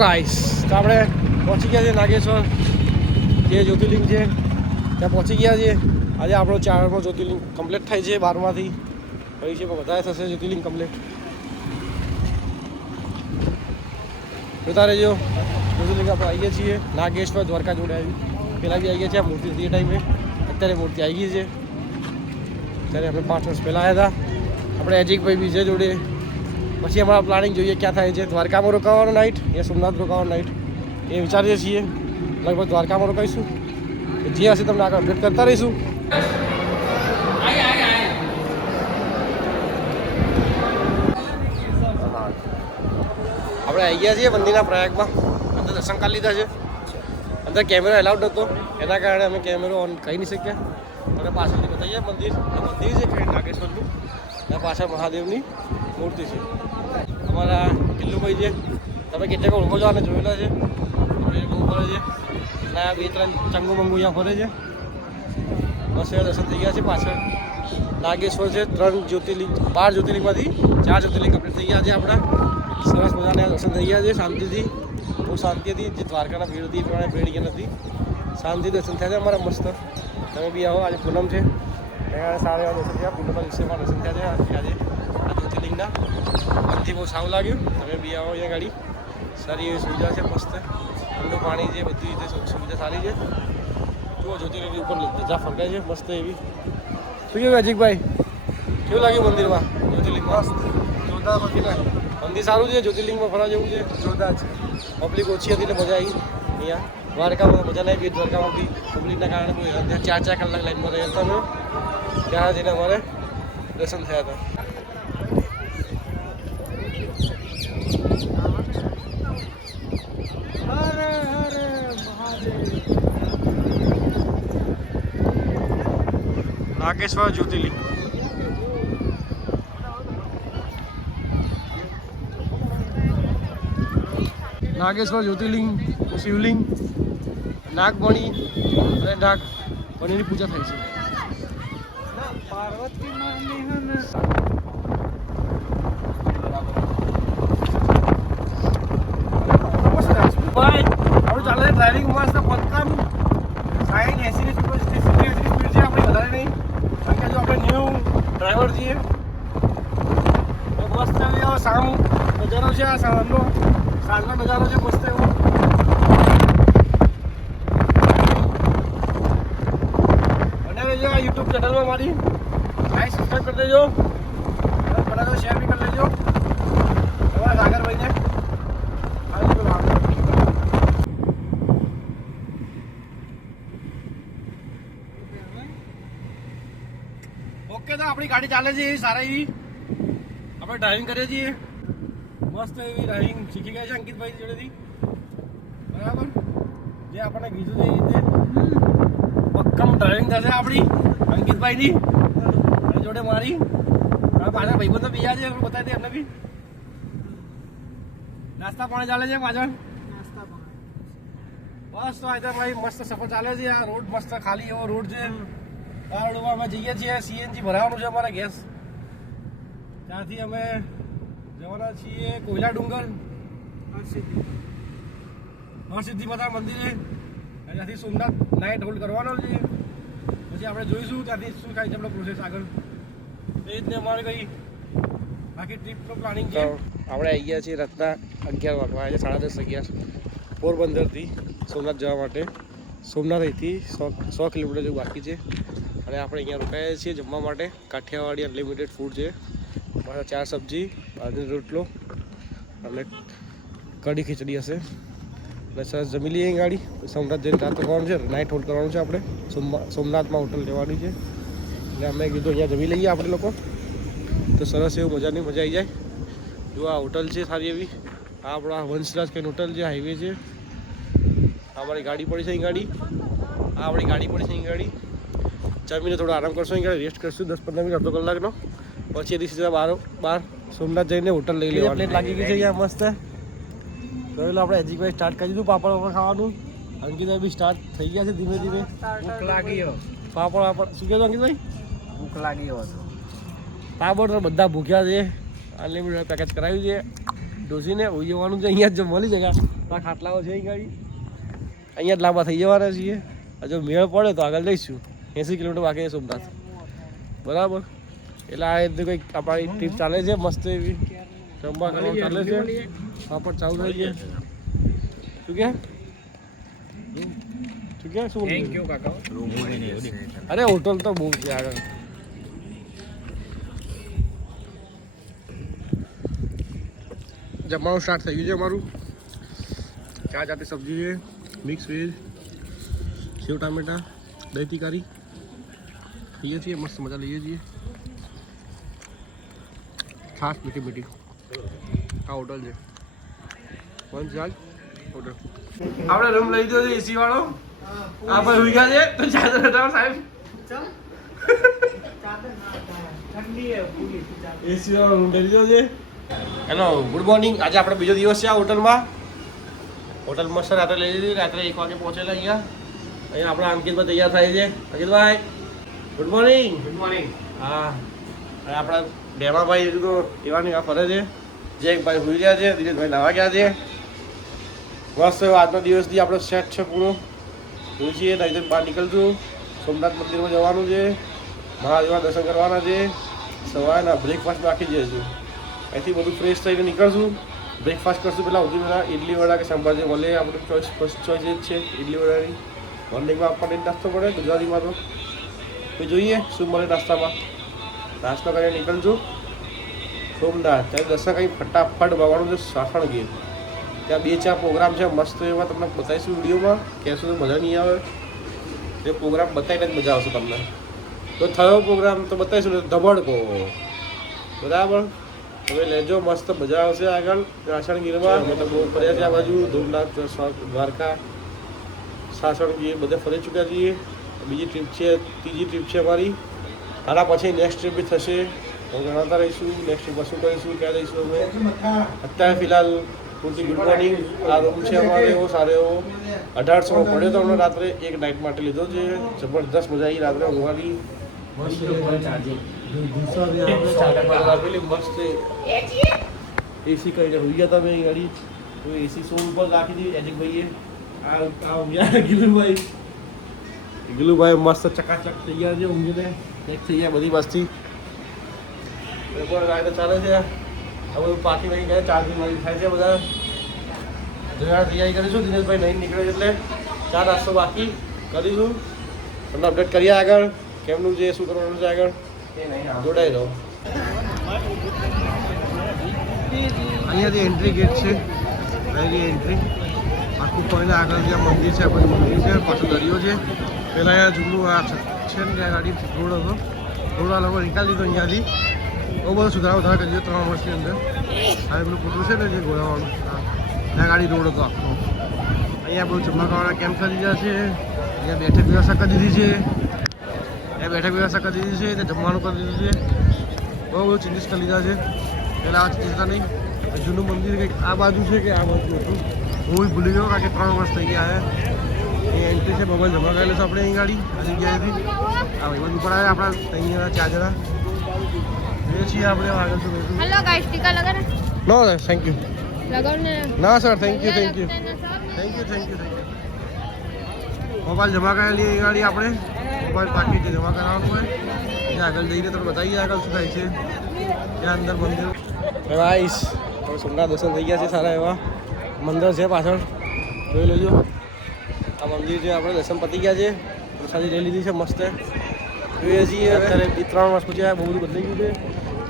Guys તો આપણે પહોંચી ગયા છે નાગેશ્વર જે જ્યોતિર્લિંગ છે ત્યાં પહોંચી ગયા છે. આજે આપણો 4મો જ્યોતિર્લિંગ કમ્પ્લીટ થાય છે 12માંથી. પછી છે પણ વધારે થશે જ્યોતિર્લિંગ કમ્પ્લીટ. જોતા રહેજો. જ્યોતિર્લિંગ આપણે આવી ગયા છીએ નાગેશ્વર દ્વારકા જોડે આવી. પહેલાં બી આવી ગયા છે આ મૂર્તિ હતી એ ટાઈમે. અત્યારે મૂર્તિ આવી ગઈ છે. ત્યારે આપણે 5 વર્ષ પહેલાં આવ્યા હતા. આપણે અજીકભાઈ બી છે જોડે. પછી અમારા પ્લાનિંગ જોઈએ ક્યાં થાય છે. દ્વારકામાં રોકાવાનો નાઇટ યા સોમનાથ રોકાવાનો નાઇટ એ વિચારીએ છીએ. લગભગ દ્વારકામાં રોકાઈશું. જે હશે તમને આગળ અપડેટ કરતા રહીશું. આપણે આવી ગયા છીએ મંદિરના પ્રયાગમાં. અંદર દર્શન કરી લીધા છે. અંદર કેમેરો એલાઉડ નહોતો એના કારણે અમે કેમેરો ઓન કરી નહીં શક્યા. અને પાછળથી બતાવીએ મંદિર છે નાગેશ્વરનું. ત્યાં પાછળ મહાદેવની મૂર્તિ છે. અમારા કિલ્લુભાઈ છે તમે કેટલાક ઓળખો છો અને જોયેલા છે. બહુ ફરે છે અને 2-3 ચંગુ મંગુ અહીંયા ફરે છે. બસ એવા દર્શન થઈ ગયા છે. પાછળ નાગેશ્વર છે. 3 જ્યોતિર્લિંગ 12 જ્યોતિર્લિંગમાંથી 4 જ્યોતિર્લિંગ કમ્પ્લીટ થઈ ગયા છે. આપણા સરસ મજાના દર્શન થઈ ગયા છે શાંતિથી. બહુ શાંતિ હતી. જે દ્વારકાના ભીડ હતી એ પ્રમાણે ભીડ ગયા નથી. શાંતિ દર્શન થયા છે અમારા મસ્ત. તમે બી આવો. આજે પૂનમ છે ત્યાં સારા એવા દર્શન થયા. પૂનમના દિવસેમાં દર્શન થયા છે આજે આ જ્યોતિર્લિંગના. મનથી બહુ સારું લાગ્યું. તમે બી આવો અહીંયા ગાડી. સારી એવી સુવિધા છે મસ્ત. ઠંડુ પાણી છે બધી રીતે સુવિધા સારી છે. જુઓ જ્યોતિર્લિંગની ઉપર ધજા ફરકાય છે મસ્ત એવી. શું કેવું અજીકભાઈ કેવું લાગ્યું મંદિરમાં જ્યોતિર્લિંગમાં? જોરદાર મંદિર સારું છે. જ્યોતિર્લિંગમાં ફરવા જેવું છે. જોરદાર છે. પબ્લિક ઓછી હતી એટલે મજા આવી. અહીંયા દ્વારકામાં મજા નહીં આવી. દ્વારકામાં બી પબ્લિકના કારણે કોઈ ત્યાં 4 કલાક લાઈનમાં રહ્યા હતા અમે. ત્યાં જઈને અમારે દર્શન થયા હતા. નાગેશ્વર જ્યોતિર્લિંગ. નાગેશ્વર જ્યોતિર્લિંગ શિવલિંગ નાગમણી અને નાગમણીની પૂજા થાય છે. પાર્વતી ભાઈ હવે ચાલે છે ડ્રાઇવિંગ મસ્ત પત્તા 60-80 સ્પીડ છે. આપણે વધારે નહીં કારણ કે જો આપણે ન્યૂ ડ્રાઈવર છીએ તો મસ્ત સામો નજારો છે. આ સાંજનો નજારો છે મસ્ત એવો. અને રહેજો આ યુટ્યુબ ચેનલમાં મારી લાઈક સબસ્ક્રાઈબ કરી દેજો. બધા શેર બી કરી લેજો તમારા સાગરભાઈને. ઓકે તો આપણી ગાડી ચાલે છે એવી સારા એવી. આપણે ડ્રાઇવિંગ કરીએ છીએ મસ્ત એવી. ડ્રાઇવિંગ શીખી ગયા છે અંકિતભાઈ જોડેથી. બરાબર જે આપણને કીધું છે એ રીતે પક્કમ ડ્રાઇવિંગ થશે આપણી અંકિતભાઈની જોડે મારી. હવે પાછળ ભાઈબંધો બીજા છે બતાવી દે એમને બી. નાસ્તા પાણી ચાલે છે પાછળ. બસ તો આજે ભાઈ મસ્ત સફર ચાલે છે. આ રોડ મસ્ત ખાલી એવો રોડ છે. આ રોડમાં અમે જઈએ છીએ. સીએનજી ભરાવાનું છે અમારા ગેસ. ત્યાંથી અમે જવાના છીએ કોયલા ડુંગર હરસિદ્ધિ માતા મંદિરે. ત્યાંથી સોમનાથ નાઇટ હોલ્ડ કરવાનો છે. પછી આપણે જોઈશું ત્યાંથી શું થાય છે આપણો પ્રોસેસ આગળ. એ રીતને અમારે કંઈ બાકી ટ્રીપનું પ્લાનિંગ છે. આપણે આવી ગયા છીએ રાતના 11 વાગવા. આજે 10:30 પોરબંદરથી સોમનાથ જવા માટે. સોમનાથ અહીંથી 100 કિલોમીટર જેવું બાકી છે. અને આપણે અહીંયા રોકાયા છીએ જમવા માટે. કાઠિયાવાડી અનલિમિટેડ ફૂડ છે. 4 સબ્જી, બાજરીનો રોટલો અને કઢી ખીચડી હશે. અને સરસ જમી લઈએ ગાડી. સોમનાથ જઈને રાત રોકવાનું છે. નાઇટ હોલ્ડ કરવાનું છે આપણે. સોમનાથમાં હોટલ લેવાની છે. એટલે અમે કીધું અહીંયા જમી લઈએ આપણે લોકો. તો સરસ એવું મજા આવી જાય. જો આ હોટલ છે સારી એવી. આ આપણા વંશરાજ કંઈ હોટલ છે. હાઈવે છે. અમારી ગાડી પડી છે અહીં ગાડી. આ આપણી ગાડી પડી છે અહીં ગાડી. જમીને થોડો આરામ કરશું અહીં ગાડી. રેસ્ટ કરશું 10-15 મિનિટ અડધો કલાકનો. પછી એની સીધા બહાર સોમનાથ જઈને હોટલ લઈ લેવાની. પ્લેટ લાગી ગઈ છે અહીંયા મસ્ત. તો આપણે અજીકભાઈ સ્ટાર્ટ કરી દીધું પાપડ વાપડ ખાવાનું. અંકિતભાઈ બી સ્ટાર્ટ થઈ ગયા છે ધીમે ધીમે. ભૂખ લાગી પાપડ વાપડ શું કહેતો અંકિતભાઈ? ભૂખ લાગી હોય પાપડ તો બધા ભૂખ્યા છે. અનલિમિટેડ પેકેજ કરાવ્યું છે. ડોસીને હોઈ જવાનું છે અહીંયા જ મળી જગ્યા. આ ખાટલાઓ છે ગાડી અહીંયા જ લાંબા થઈ જવાના છીએ જો મેળ પડે તો આગળ જઈશું 80 કિલોમીટર બાકી છે સોમનાથ બરાબર એટલે આ રીતે કંઈક આપણી ટ્રીપ ચાલે છે મસ્ત એવી જમવા ખાવાનું ચાલે છે પાપડ ચાલુ થઈ ગયા શું અરે હોટલ તો બહુ છે આગળ જમવાનું સ્ટાર્ટ થઈ ગયું છે અમારું ચાર જાતની સબ્જી છે મિક્સ વેજ સેવ ટામેટા દહીં તીકારી ખાઈએ છીએ મસ્ત મજા લઈએ છીએ ખાસ મીઠી મીઠી આ હોટલ છે વંશાલ હોટલ આપણે રૂમ લઈ દીધો છે એસી વાળો આ ભાઈ હુઈ ગયા છે તો ચાદર હટાવો સાહેબ એસી વાળો રૂમ લઈ દીધો છે હેલો ગુડ મોર્નિંગ આજે આપણે બીજો દિવસ છે આ હોટલમાં મસ્ત રાત્રે લઈ લીધી રાત્રે 1 વાગે પહોંચેલા અહીંયા આપણા અંકિતભાઈ તૈયાર થાય છે અંકિતભાઈ ગુડ મોર્નિંગ હા અને આપણા ડેમાભાઈ હજુ તો એવાની આ ફરે છે જયભાઈ સુઈ ગયા છે દિનેશભાઈ નાવા ગયા છે મસ્ત આજનો દિવસથી આપણો સેટ છે પૂરો જોઈએ છીએ નહીં બહાર નીકળશું સોમનાથ મંદિરમાં જવાનું છે મહાદેવના દર્શન કરવાના છે સવારના બ્રેકફાસ્ટ બાકી જઈશું અહીંથી બધું ફ્રેશ થઈને નીકળશું બ્રેકફાસ્ટ કરશું પહેલાં સૌથી પહેલાં ઇડલી વડા કે સંભાજી મળે આપણું ફર્સ્ટ ચોઈસ જ છે ઇડલી વડાની મોર્નિંગમાં આપણને નાસ્તો પડે ગુજરાતીમાં તો જોઈએ શું મળે નાસ્તામાં નાસ્તો કરીને નીકળશું સોમનાથ ત્યાં દર્શન કંઈ ફટાફટ ભગવાનું છે સાસણગીર ત્યાં 2-4 પ્રોગ્રામ છે મસ્ત એવા તમને બતાવીશું વિડીયોમાં કહેશું તો મજા નહીં આવે એ પ્રોગ્રામ બતાવીને જ મજા આવશે તમને તો થયો પ્રોગ્રામ તો બતાવીશું ને ધબડકો બરાબર હવે લેજો મસ્ત મજા આવશે આગળ સાસણગીરમાં મતલબ બહુ ફર્યા છે આ બાજુ ધૂમનાથ દ્વારકા સાસણગીર બધે ફરી ચૂક્યા છીએ બીજી ટ્રીપ છે ત્રીજી ટ્રીપ છે અમારી આના પછી નેક્સ્ટ ટ્રીપ બી થશે ગણાતા રહીશું નેક્સ્ટ ટ્રીપમાં શું કરીશું ક્યાં જઈશું અમે અત્યારે ફિલહાલ પૂરતી ગુડ મોર્નિંગ આ રૂમ છે અમારે એવો સારો એવો 1800 પડ્યો તો અમને રાત્રે એક નાઇટ માટે લીધો છે જબરદસ્ત મજા આવી રાત્રે ઊંઘવાની મસ્ત એસી કરીને હોઈ ગયા તમે અહીં ગાડી તો એસી સોલ ઉપર રાખી દીધી એજકભાઈએ આ ઊંઘ્યા ગિલુભાઈ મસ્ત ચકાચક થઈ ગયા છે ઊંઘીને એક થઈ ગયા બધી મસ્તી રાતે ચાલે છે આ બધું પાર્ટી વહી ગયા ચાર્જિંગ વાળી થાય છે બધા તૈયારી કરીશું દિનેશભાઈ નહીં નીકળે એટલે ચા નાસ્તો બાકી કરીશું તમને અપડેટ કરીએ આગળ કેમનું છે શું કરવાનું છે આગળ જોડાઈ રહો અહીંયાથી એન્ટ્રી ગેટ છે પહેલી એન્ટ્રી આખું કોઈને આગળ જ્યાં મંદિર છે આપણે મંદિર છે પાછો દરિયો છે પહેલાં અહીંયા જૂનું આ છે ને ત્યાં ગાડી રોડ હતો રોડ આ લોકો નીકાળી દીધો અહીંયાથી બહુ બધો સુધારા કરી દીધો 3 વર્ષની અંદર આ પેલું ફોટો છે ને જે ગોળાવાળું ત્યાં ગાડી રોડ હતો આખો અહીંયા બધું ચમકાવાળા કેમ્પ કરી દીધા છે અહીંયા બેઠક વ્યવસ્થા કરી દીધી છે બેઠક વ્યવસ્થા કરી દીધી છે ત્યાં જમવાનું કરી દીધું છે બહુ બધું ચેન્જીસ કરી લીધા છે પહેલાં આ ચિંતા નહીં જૂનું મંદિર કંઈક આ બાજુ છે કે આ બાજુ હતું હું ભૂલી ગયો કારણ કે 3 વર્ષ થઈ ગયા એ એન્ટ્રી છે બબલ જમા કરેલો છે આપણે અહીં ગાડી આ જગ્યાએથી આ ભાઈ ઉપર આવે આપણા અહીંયા 4 જણા જોઈએ છીએ આપણે આગળ શું કહીશું હેલો ગાઈસ ટીકા લગાડે નો થેન્ક યુ લગાડને ના સર થેન્ક યુ મોબાઈલ જમા કરેલી એ ગાડી આપણે મોબાઈલ પાકીટ જમા કરાવવાનું હોય ત્યાં આગળ જઈને તમને બતાવીએ આગળ શું થાય છે ત્યાં અંદર મંદિર ગાઈસ સોમનાથ દર્શન થઈ ગયા છે સારા એવા મંદિર છે પાછળ જોઈ લેજો આ મંદિર છે આપણે દર્શન પતી ગયા છે પ્રસાદી લઈ લીધી છે મસ્ત જોઈએ છીએ અત્યારે 2-3 વર્ષ પછી આ બહુ બધું બદલાઈ ગયું છે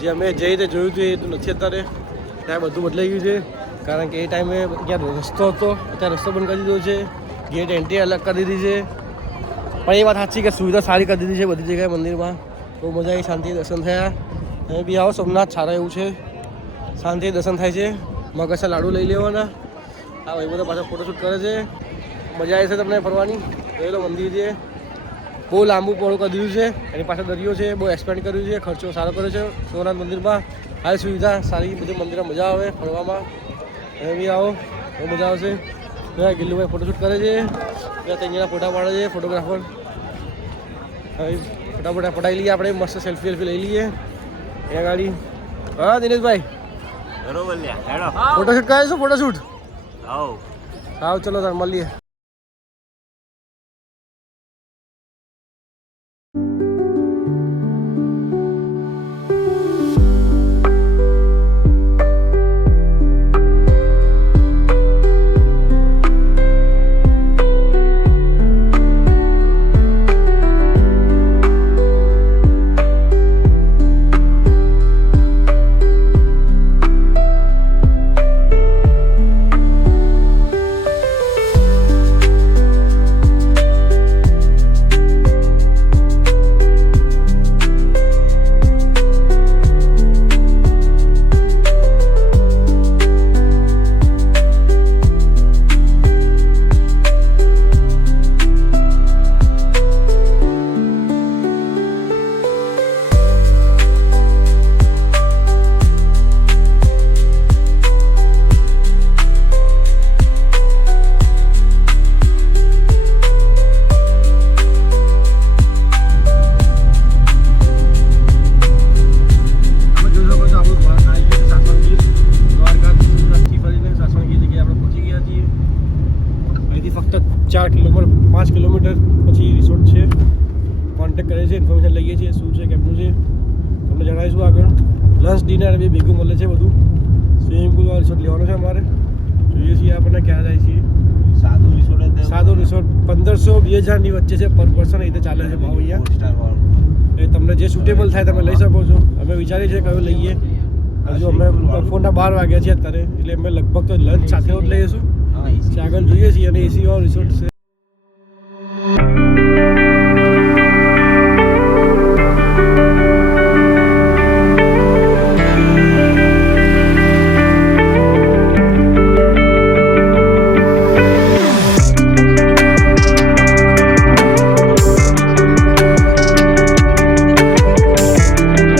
જે અમે જે રીતે જોયું હતું એ તો નથી અત્યારે ત્યાં બધું બદલાઈ ગયું છે કારણ કે એ ટાઈમે ક્યાં રસ્તો હતો અત્યારે રસ્તો બંધ કરી દીધો છે ગેટ એન્ટ્રી અલગ કરી દીધી છે પણ એ વાત સાચી કે સુવિધા સારી કરી દીધી છે બધી જગ્યાએ મંદિરમાં બહુ મજા આવી શાંતિ દર્શન થયા અહીં બી આવો સોમનાથ સારા એવું છે શાંતિ દર્શન થાય છે મગજના લાડુ લઈ લેવાના આ ભાઈ બધા પાછા ફોટોશૂટ કરે છે મજા આવે છે તમને ફરવાની જોઈ લો મંદિર છે બહુ લાંબુ પહોળું કરી દીધું છે એની પાછળ દરિયો છે બહુ એક્સપેન્ડ કર્યું છે ખર્ચો સારો કર્યો છે સોમનાથ મંદિરમાં સારી સુવિધા સારી બધી મંદિરમાં મજા આવે ફરવામાં અહીં બી આવો બહુ મજા આવશે ગિલ્લુભાઈ ફોટોશૂટ કરે છે અહીંયા ફોટા પાડે છે ફોટોગ્રાફર હવે ફટાફટ પટાવી લઈએ આપણે મસ્ત સેલ્ફી લઈ લઈએ અહીંયા ગાડી હા દિનેશભાઈ બરોબર ફોટોશૂટ કરે છે ફોટોશૂટ સારું ચલો તાર મળીએ. ફક્ત 5 કિલોમીટર પછી રિસોર્ટ છે. કોન્ટેક્ટ કરે છે, ઇન્ફોર્મેશન લઈએ છીએ શું છે કેમનું છે તમને જણાવીશું આગળ. લંચ ડિનર બી ભેગું મળે છે બધું. સ્વિમિંગ પુલ રિસોર્ટ લેવાનો છે અમારે. જોઈએ છીએ આપણને ક્યાં જાય છીએ. સાદો રિસોર્ટ 1500-2000 વચ્ચે છે પર પર્સન. રીતે ચાલે છે ભાવ અહીંયા. એ તમને જે સુટેબલ થાય તમે લઈ શકો છો. અમે વિચારીએ છીએ કયું લઈએ. હજુ અમે બપોરના 12 વાગ્યા છે અત્યારે, એટલે અમે લગભગ તો લંચ સાથે જ લઈશું. આગળ જોઈએ છીએ. અને એસી વાળો રિસોર્ટ છે.